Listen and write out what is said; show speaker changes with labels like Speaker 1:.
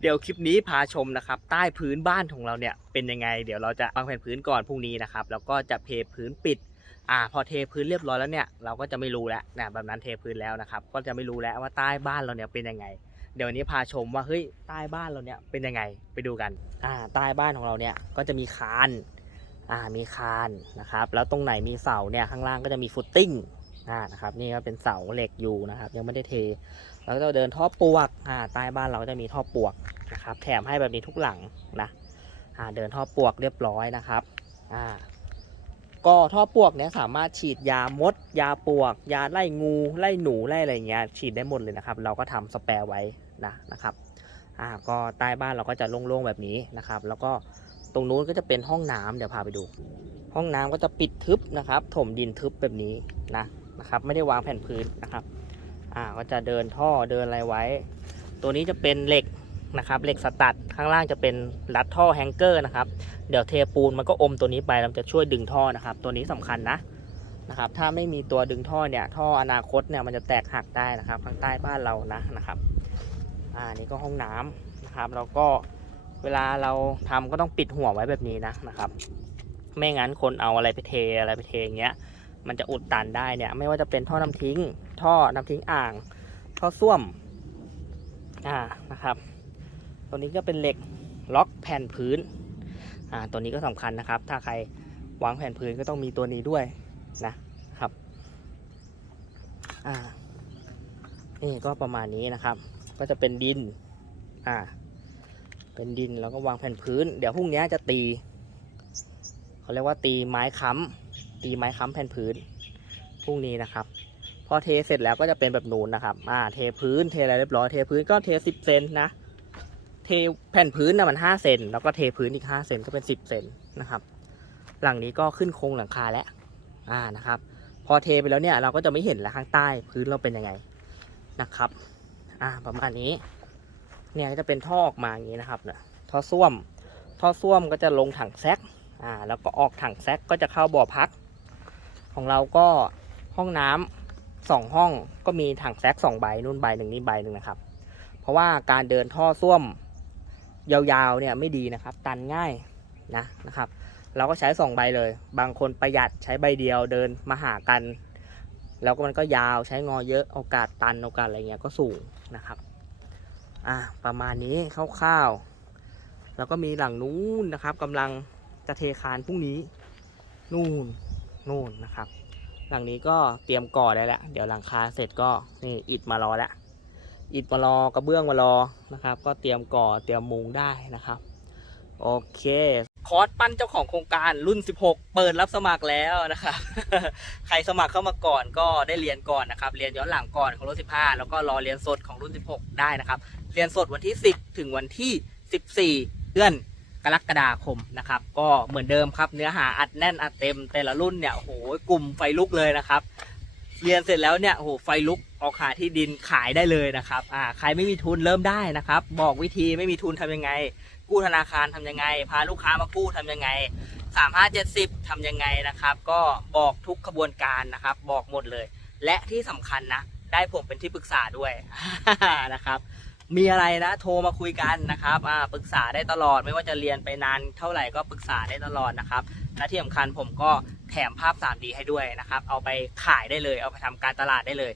Speaker 1: เดี๋ยวคลิปนี้พาชมนะครับ ใต้พื้นบ้านของเราเนี่ยเป็นยังไง เดี๋ยวเราจะวางแผ่นพื้นก่อนพรุ่งนี้นะครับ แล้วก็จะเทพื้นปิดอ่าพอเทพื้นเรียบร้อยแล้วเนี่ยเราก็จะไม่รู้แล้วนะแบบนั้นเทพื้นแล้วนะครับ ก็จะไม่รู้แล้วว่าใต้บ้านเราเนี่ยเป็นยังไง เดี๋ยววันนี้พาชมว่าเฮ้ยใต้บ้านเราเนี่ยเป็นยังไงไปดูกันอ่าใต้บ้านของเราเนี่ยก็จะมีคานอ่ามีคานนะครับ แล้วตรงไหนมีเสาเนี่ยข้างล่างก็จะมีฟุตติ้งอ่านะครับนี่ก็เป็นเสาเหล็กอยู่นะครับ ยังไม่ได้เท แล้วก็จะเดินท่อปลวกอ่าใต้บ้านเราก็จะมีท่อปลวก นะครับ แถมให้แบบนี้ทุกหลังนะเดินท่อปลวกเรียบร้อยนะครับก็ท่อปลวกเนี่ยสามารถฉีดยามด ยาปลวก ยาไล่งูไล่หนูไล่อะไรเงี้ยฉีดได้หมดเลยนะครับ เราก็ทำสแปรไว้นะนะครับอ่าก็ใต้บ้านเราก็จะโล่งๆแบบนี้นะครับ แล้วก็ตรงนู้นก็จะเป็นห้องน้ำเดี๋ยวพาไปดู ห้องน้ำก็จะปิดทึบนะครับ ถมดินทึบแบบนี้นะนะครับ ไม่ได้วางแผ่นพื้นนะครับอ่าก็จะเดินท่อเดินอะไรไว้ ตัวนี้จะเป็นเหล็ก นะครับเหล็กสตัดข้างล่างจะเป็นรัดท่อแฮงเกอร์นะครับเดี๋ยวเทปูนมันก็อมตัวนี้ไปมันจะช่วยดึงท่อนะครับ ตัวนี้สำคัญนะนะครับ ถ้าไม่มีตัวดึงท่อเนี่ยท่ออนาคตเนี่ยมันจะแตกหักได้นะครับข้างใต้บ้านเรานะนะครับอ่านี่ก็ห้องน้ำนะครับแล้วก็เวลาเราทำก็ต้องปิดหัวไว้แบบนี้นะนะครับ ไม่งั้นคนเอาอะไรไปเทอะไรไปเทอย่างเงี้ยมันจะอุดตันได้เนี่ย ไม่ว่าจะเป็นท่อน้ำทิ้ง ท่อน้ำทิ้งอ่าง ท่อส้วมอ่านะครับ ตัวนี้ก็เป็นเหล็กล็อกแผ่นพื้นอ่าตัวนี้ก็สำคัญนะครับ ถ้าใครวางแผ่นพื้นก็ต้องมีตัวนี้ด้วยนะครับอ่านี่ก็ประมาณนี้นะครับ ก็จะเป็นดินอ่าเป็นดินแล้วก็วางแผ่นพื้น เดี๋ยวพรุ่งนี้จะตีเขาเรียกว่าตีไม้ค้ำตีไม้ค้ำแผ่นพื้นพรุ่งนี้นะครับพอเทเสร็จแล้วก็จะเป็นแบบนูนนะครับ อ่า เทพื้น เทอะไรเรียบร้อย เทพื้นก็เทสิบเซนนะ ทแผ่นพื้นนะมันห้าเซนแล้วก็เทพื้นอีกห้าเซนก็เป็นสิบเซนนะครับ หลังนี้ก็ขึ้นโครงหลังคาแล้วอ่านะครับ พอเทไปแล้วเนี่ยเราก็จะไม่เห็นแล้วข้างใต้พื้นเราเป็นยังไงนะครับอ่าประมาณนี้เนี่ยจะเป็นท่อออกมาอย่างนี้นะครับเนี่ยท่อส้วม ท่อส้วมก็จะลงถังแซกอ่าแล้วก็ออกถังแซกก็จะเข้าบ่อพัก ของเราก็ห้องน้ำสองห้องก็มีถังแซกสองใบนู่นใบหนึ่งนี่ใบหนึ่งนะครับ เพราะว่าการเดินท่อส้วม ยาวๆเนี่ยไม่ดีนะครับ ตันง่ายนะนะครับ เราก็ใช้สองใบเลย บางคนประหยัดใช้ใบเดียวเดินมาหากัน แล้วก็มันก็ยาวใช้งอเยอะโอกาสตันโอกาสอะไรเงี้ยก็สูงนะครับอ่าประมาณนี้คร่าวๆแล้วก็มีหลังนู้นนะครับกำลังจะเทคานพรุ่งนี้นู่นนู่นนะครับ หลังนี้ก็เตรียมก่อได้แล้วเดี๋ยวหลังคาเสร็จก็นี่อิฐมารอแล้ว อิฐมารอกระเบื้องมารอนะครับ ก็เตรียมก่อเตรียมมุงได้นะครับ โอเค คอร์สปั้นเจ้าของโครงการรุ่น 16 เปิดรับสมัครแล้วนะครับ ใครสมัครเข้ามาก่อนก็ได้เรียนก่อนนะครับ เรียนย้อนหลังก่อนของรุ่น 15 แล้วก็รอเรียนสดของรุ่น 16 ได้นะครับ เรียนสดวันที่ 10 ถึงวันที่ 14 เดือนกรกฎาคมนะครับ ก็เหมือนเดิมครับเนื้อหาอัดแน่นอัดเต็มแต่ละรุ่นเนี่ยโอ้โหกลุ่มไฟลุกเลยนะครับ เรียนเสร็จแล้วเนี่ยโหไฟลุกออกหาที่ดินขายได้เลยนะครับอ่าใครไม่มีทุนเริ่มได้นะครับ บอกวิธีไม่มีทุนทำยังไง กู้ธนาคารทำยังไง พาลูกค้ามากู้ทำยังไงสามห้าเจ็ดสิบทำยังไงนะครับ ก็บอกทุกขบวนการนะครับ บอกหมดเลย และที่สำคัญนะ ได้ผมเป็นที่ปรึกษาด้วยนะครับ มีอะไรนะโทรมาคุยกันนะครับปรึกษาได้ตลอดไม่ว่าจะเรียนไปนานเท่าไหร่ก็ปรึกษาได้ตลอดนะครับและที่สำคัญผมก็แถมภาพ 3D ให้ด้วยนะครับ เอาไปขายได้เลย เอาไปทำการตลาดได้เลย